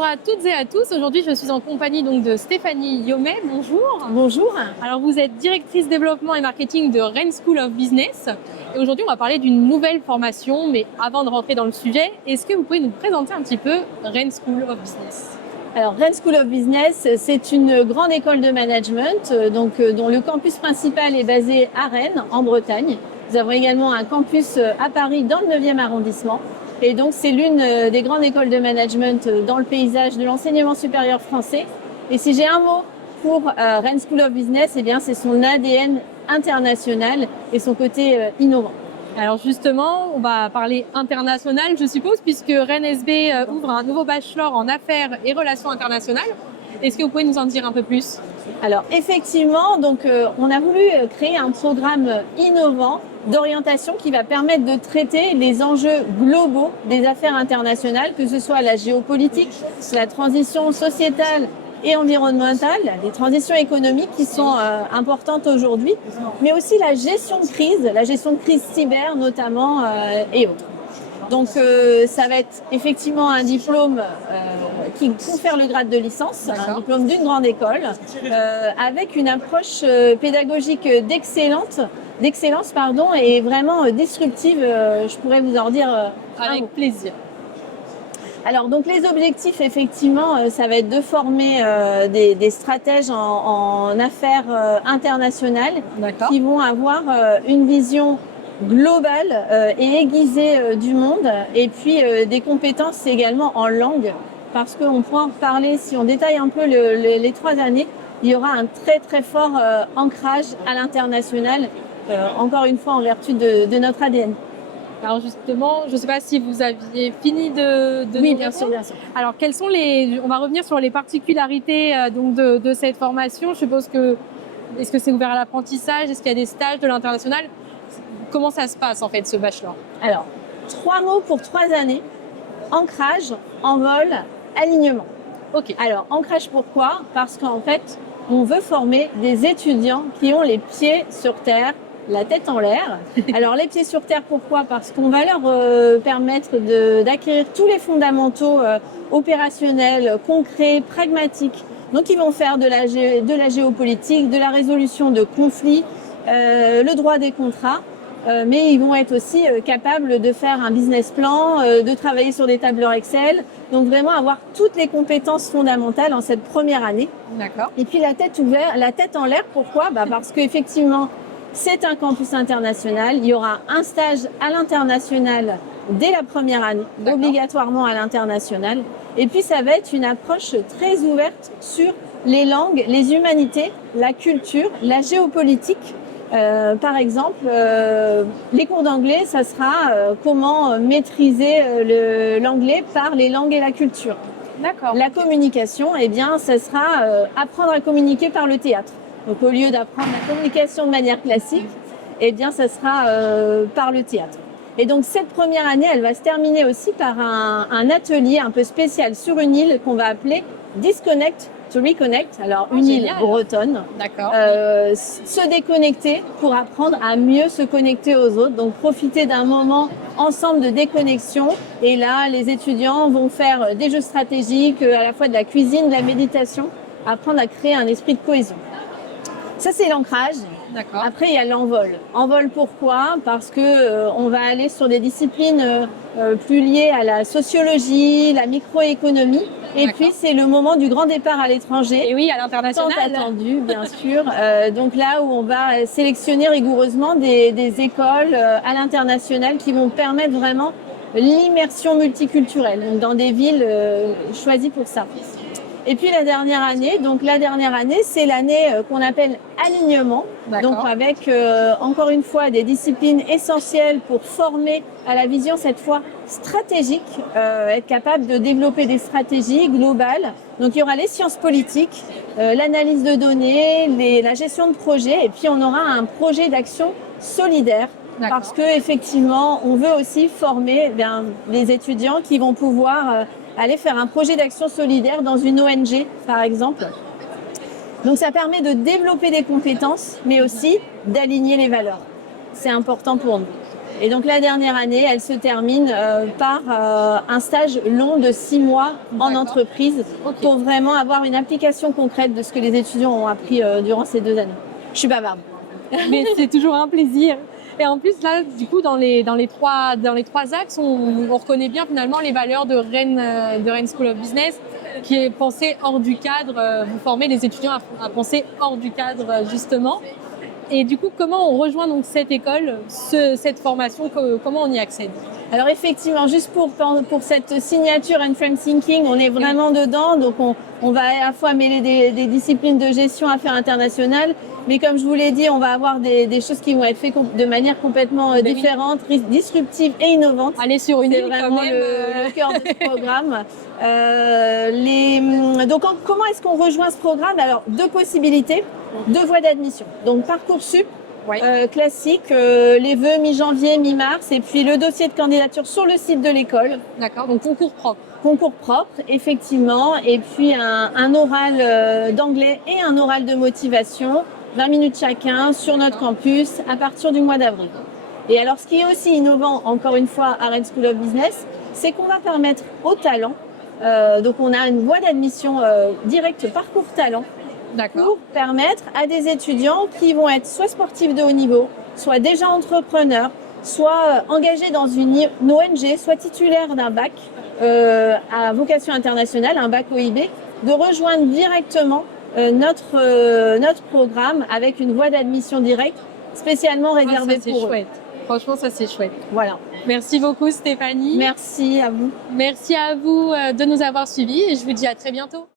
Bonjour à toutes et à tous. Aujourd'hui, je suis en compagnie donc de Stéphanie Yomet. Bonjour. Bonjour. Alors, vous êtes directrice développement et marketing de Rennes School of Business. Et aujourd'hui, on va parler d'une nouvelle formation. Mais avant de rentrer dans le sujet, est-ce que vous pouvez nous présenter un petit peu Rennes School of Business? Alors, Rennes School of Business, c'est une grande école de management dont le campus principal est basé à Rennes, en Bretagne. Nous avons également un campus à Paris, dans le 9e arrondissement. Et donc, c'est l'une des grandes écoles de management dans le paysage de l'enseignement supérieur français. Et si j'ai un mot pour Rennes School of Business, eh bien, c'est son ADN international et son côté innovant. Alors justement, on va parler international, je suppose, puisque Rennes SB ouvre un nouveau bachelor en affaires et relations internationales. Est-ce que vous pouvez nous en dire un peu plus? Alors effectivement, on a voulu créer un programme innovant d'orientation qui va permettre de traiter les enjeux globaux des affaires internationales, que ce soit la géopolitique, la transition sociétale et environnementale, les transitions économiques qui sont importantes aujourd'hui, mais aussi la gestion de crise cyber notamment et autres. Donc ça va être effectivement un diplôme qui confère le grade de licence, un diplôme d'une grande école, avec une approche pédagogique d'excellence et vraiment disruptive, je pourrais vous en dire avec plaisir. Alors donc les objectifs effectivement ça va être de former des stratèges en affaires internationales qui vont avoir une vision globale et aiguisée du monde et puis des compétences également en langue parce qu'on pourra en reparler si on détaille un peu les 3 années. Il y aura un très très fort ancrage à l'international, encore une fois en vertu de notre ADN. Alors justement, je ne sais pas si vous aviez fini de oui, nous bien sûr. Alors quelles sont on va revenir sur les particularités donc de cette formation. Je suppose est-ce que c'est ouvert à l'apprentissage? Est-ce qu'il y a des stages de l'international? Comment ça se passe en fait ce bachelor? Alors 3 mots pour 3 années: ancrage, envol, alignement. Ok. Alors ancrage pourquoi? Parce qu'en fait on veut former des étudiants qui ont les pieds sur terre, la tête en l'air. Alors les pieds sur terre, pourquoi? Parce qu'on va leur permettre d'acquérir tous les fondamentaux opérationnels, concrets, pragmatiques. Donc ils vont faire de la géopolitique, de la résolution de conflits, le droit des contrats, mais ils vont être aussi capables de faire un business plan, de travailler sur des tableurs Excel. Donc vraiment avoir toutes les compétences fondamentales en cette première année. D'accord. Et puis la tête en l'air, pourquoi? Parce qu'effectivement, c'est un campus international. Il y aura un stage à l'international dès la première année, obligatoirement à l'international. Et puis, ça va être une approche très ouverte sur les langues, les humanités, la culture, la géopolitique. Par exemple, les cours d'anglais, ça sera comment maîtriser l'anglais par les langues et la culture. D'accord. La communication, eh bien, ça sera apprendre à communiquer par le théâtre. Donc, au lieu d'apprendre la communication de manière classique, eh bien, ça sera par le théâtre. Et donc, cette première année, elle va se terminer aussi par un atelier un peu spécial sur une île qu'on va appeler Disconnect to Reconnect. Alors, une île bretonne. D'accord. Se déconnecter pour apprendre à mieux se connecter aux autres. Donc, profiter d'un moment ensemble de déconnexion. Et là, les étudiants vont faire des jeux stratégiques, à la fois de la cuisine, de la méditation, apprendre à créer un esprit de cohésion. Ça, c'est l'ancrage. D'accord. Après, il y a l'envol. Envol, pourquoi? Parce que on va aller sur des disciplines plus liées à la sociologie, la microéconomie. Et puis, c'est le moment du grand départ à l'étranger. Et oui, à l'international. Tant attendu, bien sûr. Donc là où on va sélectionner rigoureusement des écoles à l'international qui vont permettre vraiment l'immersion multiculturelle, donc dans des villes choisies pour ça. Et puis la dernière année, c'est l'année qu'on appelle alignement. Donc avec encore une fois des disciplines essentielles pour former à la vision cette fois stratégique, être capable de développer des stratégies globales. Donc il y aura les sciences politiques, l'analyse de données, la gestion de projets, et puis on aura un projet d'action solidaire. Parce que effectivement, on veut aussi former les étudiants qui vont pouvoir aller faire un projet d'action solidaire dans une ONG, par exemple. Donc ça permet de développer des compétences, mais aussi d'aligner les valeurs. C'est important pour nous. Et donc la dernière année, elle se termine par un stage long de 6 mois en entreprise pour vraiment avoir une application concrète de ce que les étudiants ont appris durant ces 2 années. Je suis bavarde. Mais c'est toujours un plaisir. Et en plus, là, du coup, dans les trois axes, on reconnaît bien finalement les valeurs de Rennes School of Business, qui est pensée hors du cadre. Vous formez les étudiants à penser hors du cadre, justement. Et du coup, comment on rejoint donc cette école, cette formation, comment on y accède? Alors effectivement, juste pour cette signature and Frame Thinking, on est vraiment dedans. Donc on va à la fois mêler des disciplines de gestion, affaires internationales, mais comme je vous l'ai dit, on va avoir des choses qui vont être faites de manière complètement différente, disruptive et innovante. Aller sur une c'est île, vraiment quand même. le cœur de ce programme. Donc comment est-ce qu'on rejoint ce programme? Alors 2 possibilités, 2 voies d'admission. Donc Parcoursup. Classique, les vœux mi-janvier, mi-mars, et puis le dossier de candidature sur le site de l'école. D'accord, donc concours propre. Concours propre, effectivement, et puis un oral d'anglais et un oral de motivation, 20 minutes chacun sur notre campus à partir du mois d'avril. Et alors, ce qui est aussi innovant, encore une fois, à Rennes School of Business, c'est qu'on va permettre aux talents, donc on a une voie d'admission directe parcours talent, pour permettre à des étudiants qui vont être soit sportifs de haut niveau, soit déjà entrepreneurs, soit engagés dans une ONG, soit titulaires d'un bac à vocation internationale, un bac OIB, de rejoindre directement notre programme avec une voie d'admission directe spécialement réservée pour eux. Chouette. Franchement, ça c'est chouette. Voilà. Merci beaucoup Stéphanie. Merci à vous. Merci à vous de nous avoir suivis et je vous dis à très bientôt.